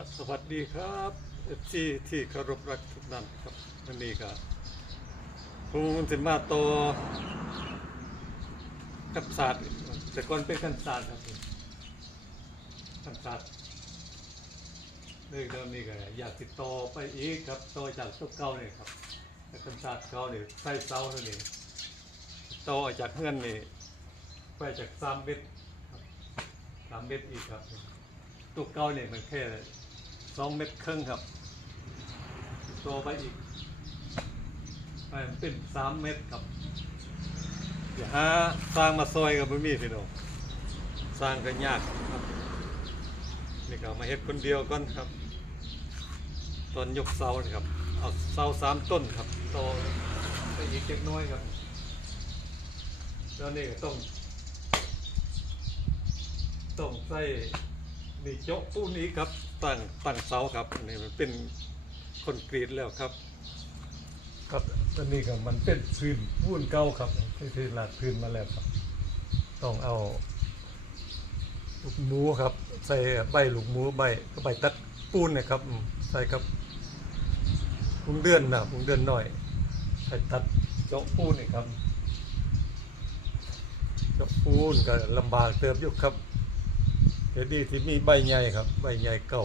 ครับสวัสดีครับเอฟซีที่เคารพรักทุกท่านครับวันนี้ก็ผมสิมาโตอกับศาสตร์แต่ก่อนเป็นกันศาสตร์ครับผมกันศาสตร์เรื่องเดิมนี้ก็อยากติดต่อไปอีกครับต่อจากตัวเก่าเนี่ยครับแต่กันศาสตร์เก่าเนี่ยใส่เสาแล้วนี่ต่อจากเงื่อนนี่ไปจากสามเมตรครับสามเมตรอีกครับตัวเก่าเนี่ยมันแค่ สองเม็ดครึ่งครับโตไปอีกมันเป็นสามเม็ดครับอย่าหาสร้างมาซอยกับบ่มีพี่น้องสร้างก็ยากครับนี่ก็มาเฮ็ดคนเดียวก่อนครับ ตอนยกเสาครับเอาเสาสามต้นครับโตไปอีกเล็กน้อยครับแล้วนี่ก็ต้องต้องใส่ นี่โจ๊ะปูนี้ครับตั้งตั้งเสาครับอันนี่มันเป็นคอนกรีตแล้วครับ ครับตอนนี้ก็มันเป็นพื้นปูนเก่าครับที่ที่ลาดพื้นมาแล้วครับ ต้องเอาลูกหมูครับ ใส่ใบลูกหมูใบก็ใบตัดปูนนะครับใส่ครับพุงเดือนนะพุงเดือนหน่อยใส่ตัดโจ๊ะปูนนี่ครับโจ๊ะปูนก็ลำบากเติบอยู่ครับ เดี๋ยวดีที่มีใบใหญ่ครับ ใบใหญ่เก่า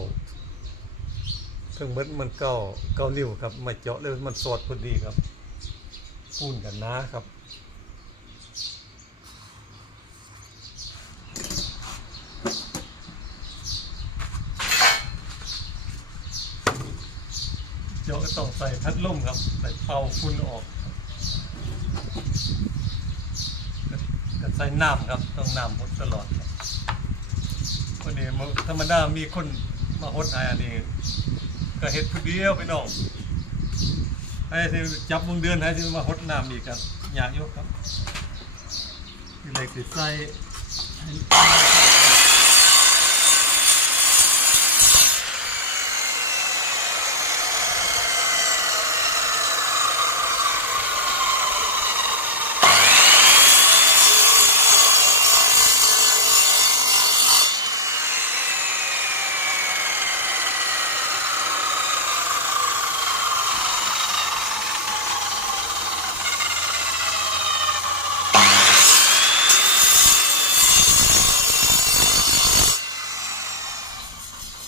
เครื่องมือมันเก่าเก่านิ้วครับม่เจาะเลยมันสอดพอดีครับปูนกันนะครับเจาะก็ต้องใส่พัดลมครับใส่เป่าฝุ่นออกก็ใส่น้ำครับต้องน้ำหมดตลอดครับ วันนี้ธรรมดามีคนมาฮดให้อันนี้ก็เห็ดผู้เดียวไปน้องให้ที่จับมึงเดือนให้ที่มาฮดน้ำอีกกันอยากยกครับที่เลยติดใส่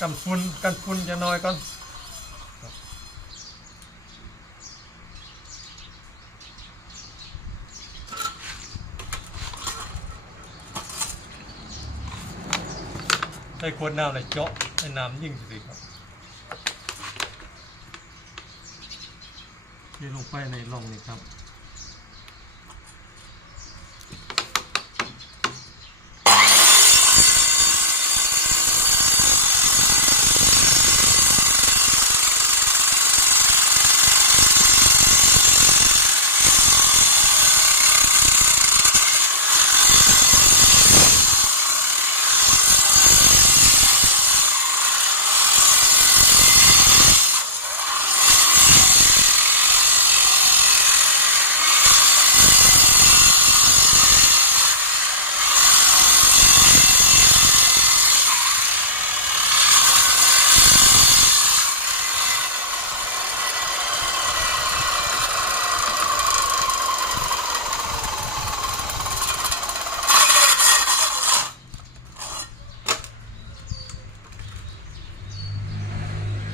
กันฝุ่นกันฝุ่นจะน้อยก่อนใส่ขวดน้ำเลยเจาะให้น้ำยิ่งสิครับเทลงไปในร่องนี้ครับ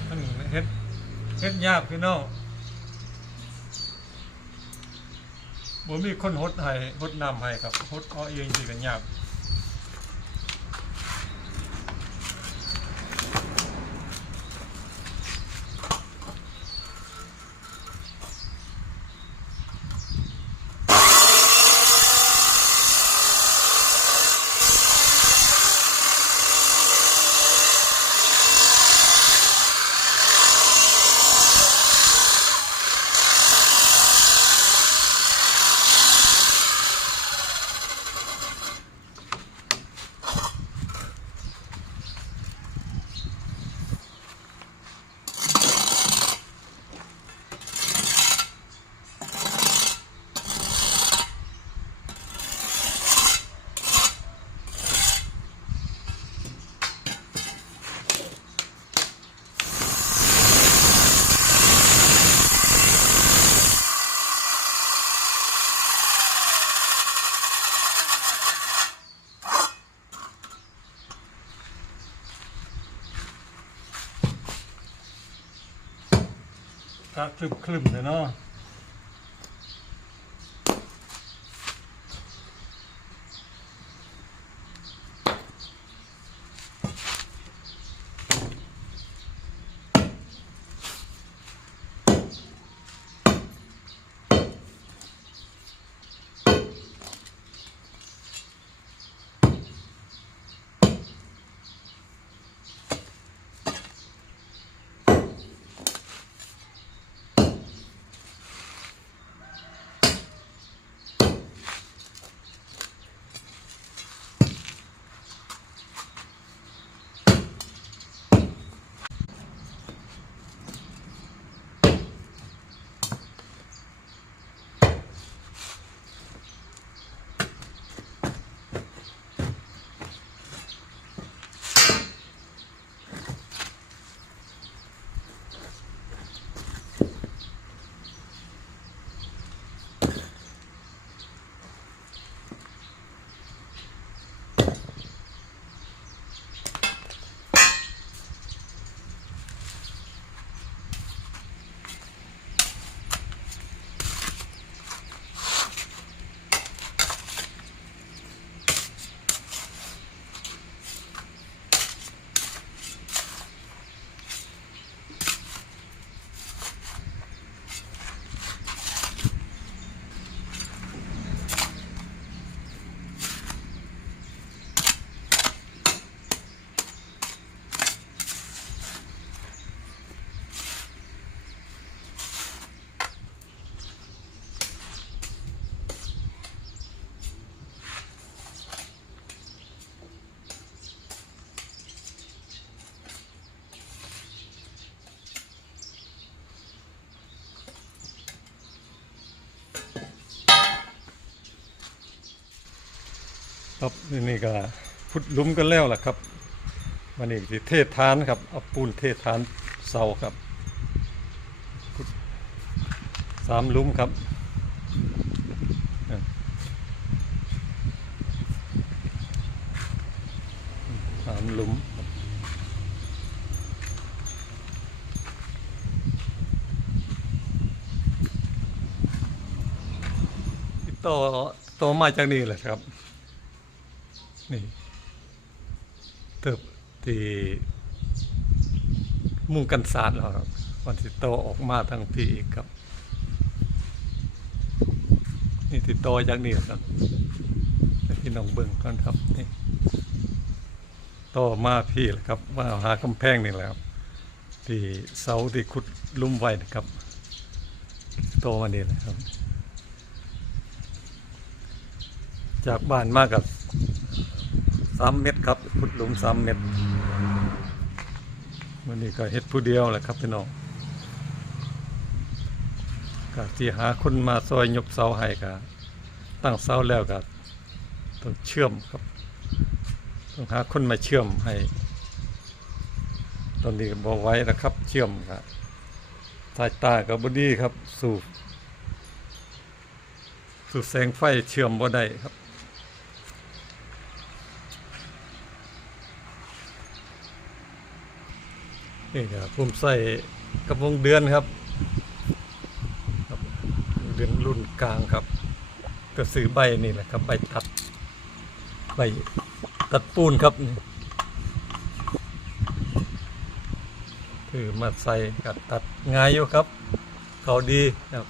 มันเฮ็ดากพี่น้องบ่มีคนหดให้หดน้ำให้ครับหดเอาเองสิกันยาก ก็คลึมคลึมๆเลยเนาะ ครับนี่ก็พุดลุมกันแล้วล่ะครับวันนี้ที่เทศทานครับเอาปูนเทศทานเสาครับสามลุมครับสามลุมต่อต่อมาจากนี้แหละครับ นี่เติบที่มุ่งกันศาสตร์แล้วครับวันที่โตออกมาทั้งพี่อีกครับ นี่ที่โตจากนี้ครับให้พี่น้องเบิ่งก่อนครับนี่โตมาพี่แหละครับว่าหากำแพงนี่แหละครับที่เสาที่ขุดลุ่มไว้นะครับโตมานี่นะครับ จากบ้านมากับามเม็ดครับขุดหลุมสามเม็ดวันนี้ก็เฮ็ดผู้เดียวแหละครับพี่น้องก็ที่หาคนมาซอยยกเสาให้ก็ตั้งเสาแล้วก็ต้องเชื่อมครับต้องหาคนมาเชื่อมให้ ตอนนี้ก็บอกไว้นะครับ เชื่อมครับสายตากับบดีครับ สู่สู่แสงไฟเชื่อมบ่ได้ครับ นี่ครับผมใส่กระโปงเดือนครับครับเดือนรุ่นกลางครับ ก็ซื้อใบนี่แหละครับ ใบตัด ใบตัดปูนครับนี่คือมาใส่กับตัดง่ายอยู่ครับ เขาดีครับ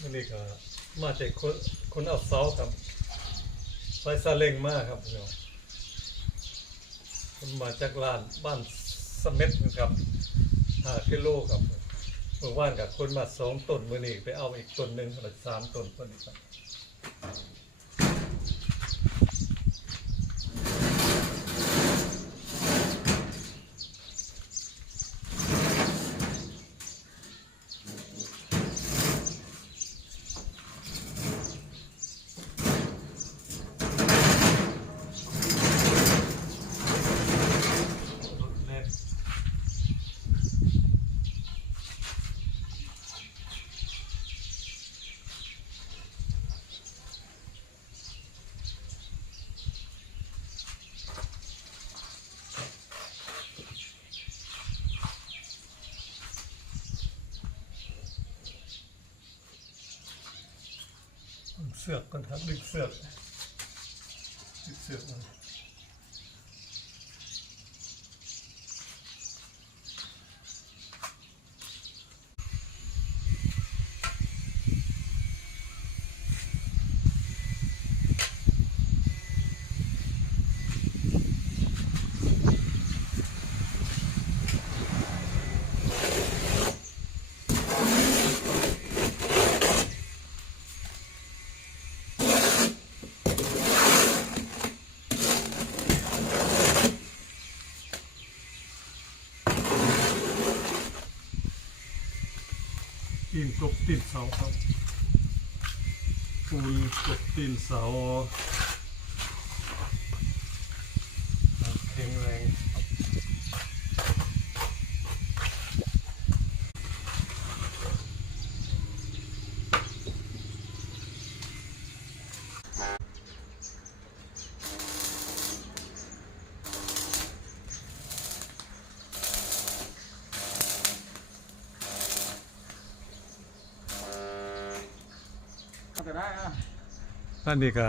วันนี้ก็มาจากคนคนเอาเสาครับไฟซาเล้งมากครับพี่น้องผมมาจากลานบ้านสเม็ดนะครับห้ากิโลครับเมื่อวานกับคนมาสองต้นมื่อนี้ไปเอาอีกต้นหนึ่งมาสามต้นต้นนี้ครับ แน่น เสือกก่อนครับดึงเสือก ยิงกบตีนเสาครับปูนกบตีนเสาครับแข็งแรงครับ อันนี้ก็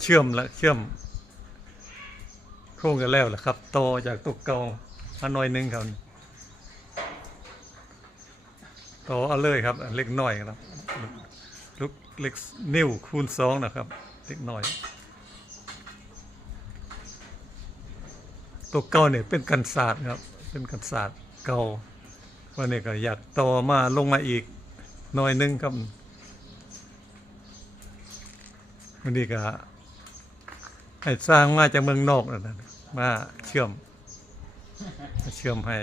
เชื่อมละเชื่อมโครงกันแล้วแหละครับต่อจากตุกเก่ามาหน่อยหนึงครับต่อเอาเลยครับอันเล็กน้อยครับลูกเล็กนิ้วคูณสองนะครับ เล็กน้อยตัวเก่าเนี่ยเป็นกันศาสตร์ครับ เป็นกันศาสตร์เก่าวันนี้ก็อยากต่อมาลงมาอีกหน่อยหนึงครับ วันนี้ก็ให้สร้างมาจากเมืองนอกนั่นนะมาเชื่อมมาเชื่อมให้